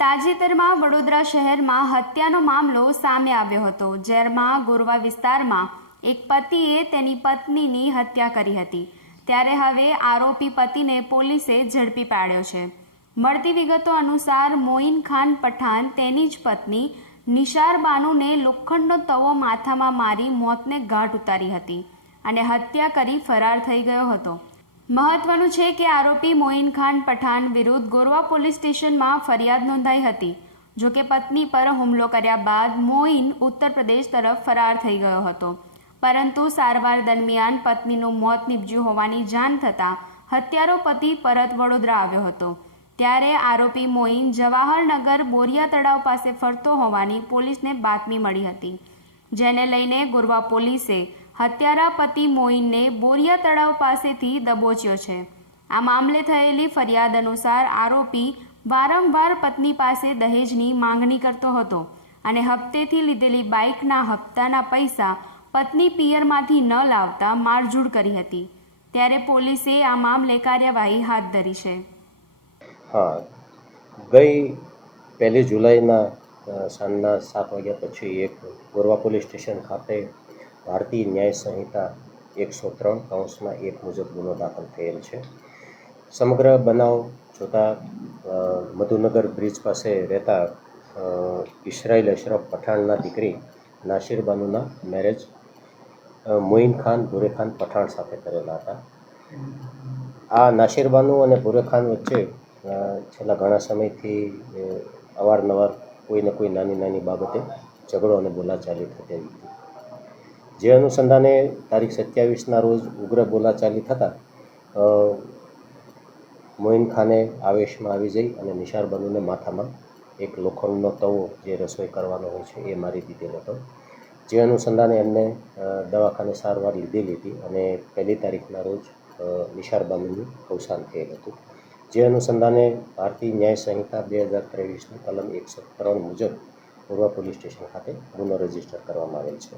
તાજેતરમાં વડોદરા શહેરમાં હત્યાનો મામલો સામે આવ્યો હતો. જેરમાં ગોરવા વિસ્તારમાં એક પતિએ તેની પત્નીની હત્યા કરી હતી. ત્યારે હવે આરોપી પતિને પોલીસે ઝડપી પાડ્યો છે. મળતી વિગતો અનુસાર મોઇન ખાન પઠાણ, તેની જ પત્ની નિશાર બાનુને લોખંડનો તવો માથામાં મારી મોતને ઘાટ ઉતારી હતી અને હત્યા કરી ફરાર થઈ ગયો હતો. મહત્વનું છે કે આરોપી મોઇન ખાન પઠાણ વિરુદ્ધ ગોરવા પોલીસ સ્ટેશનમાં ફરિયાદ નોંધાઈ હતી, જો કે પત્ની પર હુમલો કર્યા બાદ મોઇન ઉત્તર પ્રદેશ તરફ ફરાર થઈ ગયો હતો. પરંતુ સારવાર દરમિયાન પત્નીનું મોત નીપજ્યું હોવાની જાણ થતાં હત્યારો પતિ પરત વડોદરા આવ્યો હતો. ત્યારે આરોપી મોઇન જવાહરનગર બોરિયા તળાવ પાસે ફરતો હોવાની પોલીસને બાતમી મળી હતી, જેને લઈને ગોરવા પોલીસે હત્યારા પતિ મોઇનને બોરિયા તળાવ પાસેથી દબોચ્યો છે. આ મામલે થયેલી ફરિયાદ અનુસાર આરોપી વારંવાર પત્ની પાસે દહેજની માંગણી કરતો હતો અને હપ્તેથી લીધેલી બાઇકના હપ્તાના પૈસા પત્ની પિયરમાંથી ન લાવતા મારઝૂડ કરી હતી. ત્યારે પોલીસે આ મામલે કાર્યવાહી હાથ ધરી છે. હા, ગઈ પહેલી જુલાઈના સાંજના સાત વાગ્યા પછી એક ગોરવા પોલીસ સ્ટેશન ખાતે ભારતીય ન્યાય સંહિતા એકસો ત્રણ કૌંસમાં એક મુજબ ગુનો દાખલ થયેલ છે. સમગ્ર બનાવ જોતાં મધુનગર બ્રિજ પાસે રહેતા અ, અશરફ પઠાણના દીકરી નાસિર બાનુના મેરેજ મોઇન ખાન ભુરેખાન પઠાણ સાથે કરેલા હતા. આ નાસિર અને ભુરેખાન વચ્ચે છેલ્લા ઘણા સમયથી અવારનવાર કોઈને કોઈ નાની નાની બાબતે ઝઘડો અને બોલાચાલી થતી હતી. જે અનુસંધાને તારીખ સત્યાવીસના રોજ ઉગ્ર બોલાચાલી થતાં મોઇન ખાને આવેશમાં આવી જઈ અને નિશાર બનુને માથામાં એક લોખંડનો તવો જે રસોઈ કરવાનો હોય છે એ મારી દીધેલો હતો. જે અનુસંધાને એમને દવાખાને સારવાર લીધેલી હતી અને પહેલી તારીખના રોજ નિશાર બાનુનું અવસાન થયેલ હતું. જે અનુસંધાને ભારતીય ન્યાય સંહિતા બે હજાર ત્રેવીસની કલમ એકસો ત્રણ મુજબ પૂર્વ પોલીસ સ્ટેશન ખાતે ગુનો રજિસ્ટર કરવામાં આવેલ છે.